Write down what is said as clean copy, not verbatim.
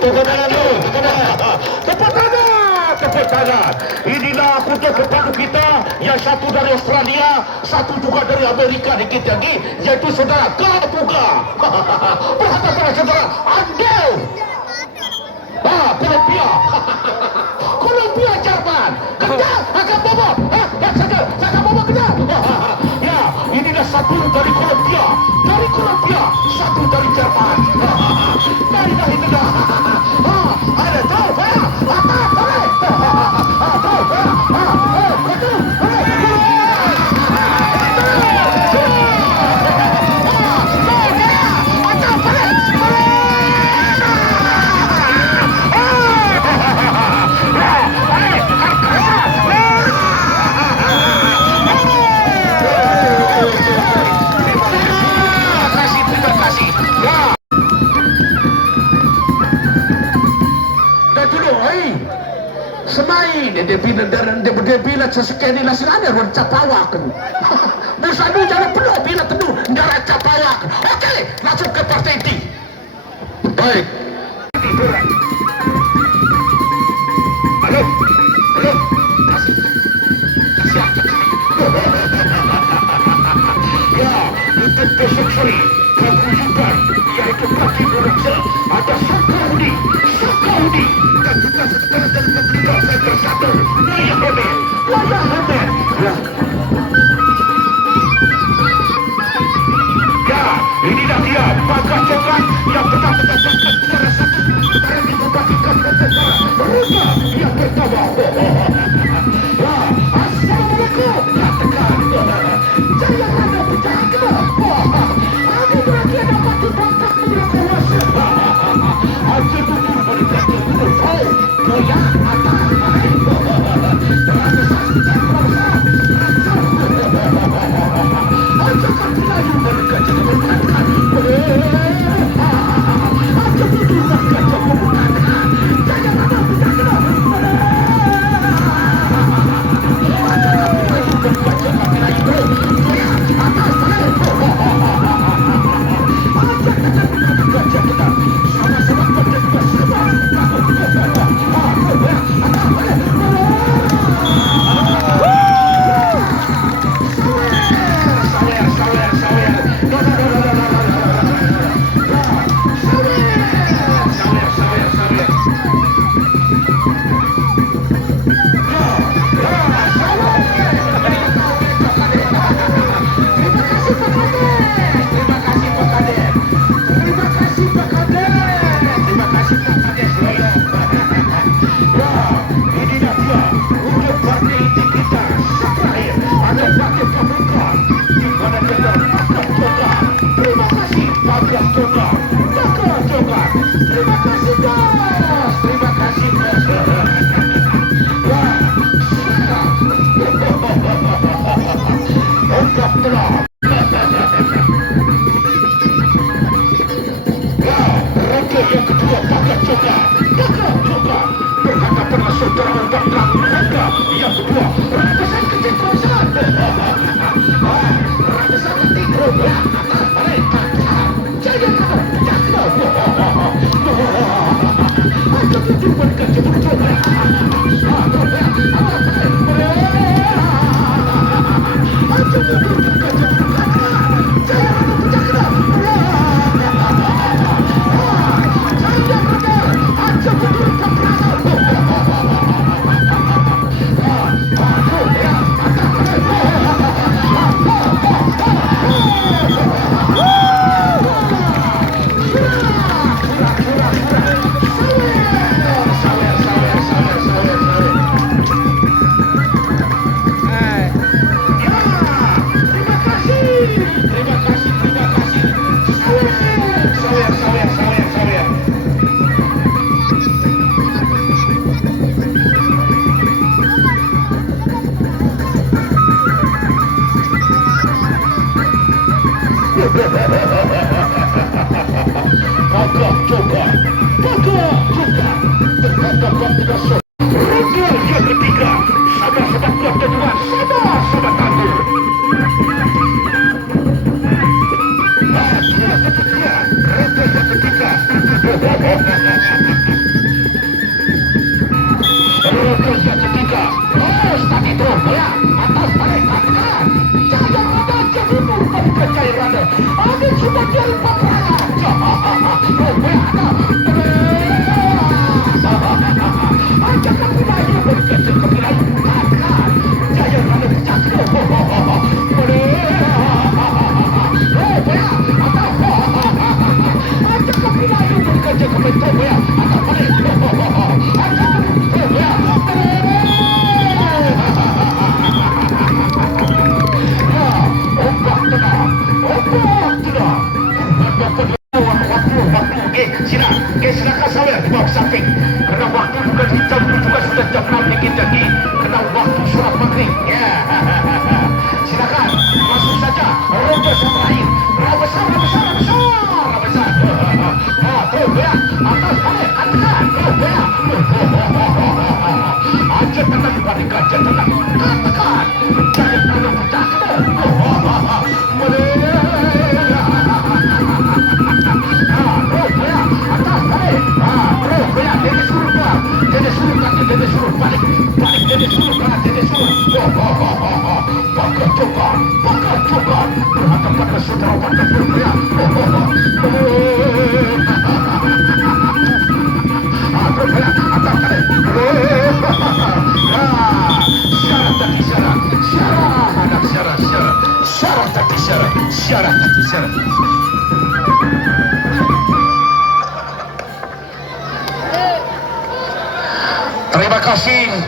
Tepuk tangan dulu. Tepuk tangan. Tepuk tangan. Inilah kuda terpadu kita yang satu dari Australia, satu juga dari Amerika dikit lagi, yaitu saudara Gabuga. Berhadapan dengan saudara Andel. Kolombia. Kolombia Jerman. Kejar akan bobo. Saya bobo kejar. Ya, inilah satu dari Kolombia. Dari Kolombia, satu dari Jerman. Marilah inilah. Ada tahu saya. Atas boleh. Tahu saya. Semain dia bila sesekali lah ada orang capawak. Busanu jangan penuh bila penuh darah capawak. Oke, langsung ke partai inti. Baik. Halo, halo. Kasih. Ya, untuk besok sore pertunjukan yaitu bagi Indonesia ada Sakaudi dan juga sekarang dari pemerintah Center Satu Wayang Hebat. Ya, inilah dia bagas coklat yang benar-benar bagas juara satu yang dibagikan negara Rusia yang pertama. Ya, assalamualaikum. Katakan, saya hanya berjaga. Aku berarti dapat dibangkak dengan kuasa. Aku tutup berkata dulu. Goyang atas naik. Terlalu sakit dan kuasa. Ajakan selalu berkata berkata. Aku tutup berkata berkata. Saya hanya berjaga. Ajak aku lagi berkecil kebilang takkan jaya kamu jatuh. Ajak aku lagi berkecil kebilang ya. Atau boleh. Silakan saya di bawah samping. Karena waktu bukan hitam juga sudah jam 6 dikit lagi. Karena waktu surat maghrib. Ya. Silakan masuk saja. Roda terakhir. Besar. Tuh ya. Atas balik katakan. Ya. Aja tenang balik aja tenang. Katakan. Jangan pernah pecah. Dede suruh balik, dede suruh bakal coba berhadapan dengan saudara pada firman. Syarat. Terima kasih.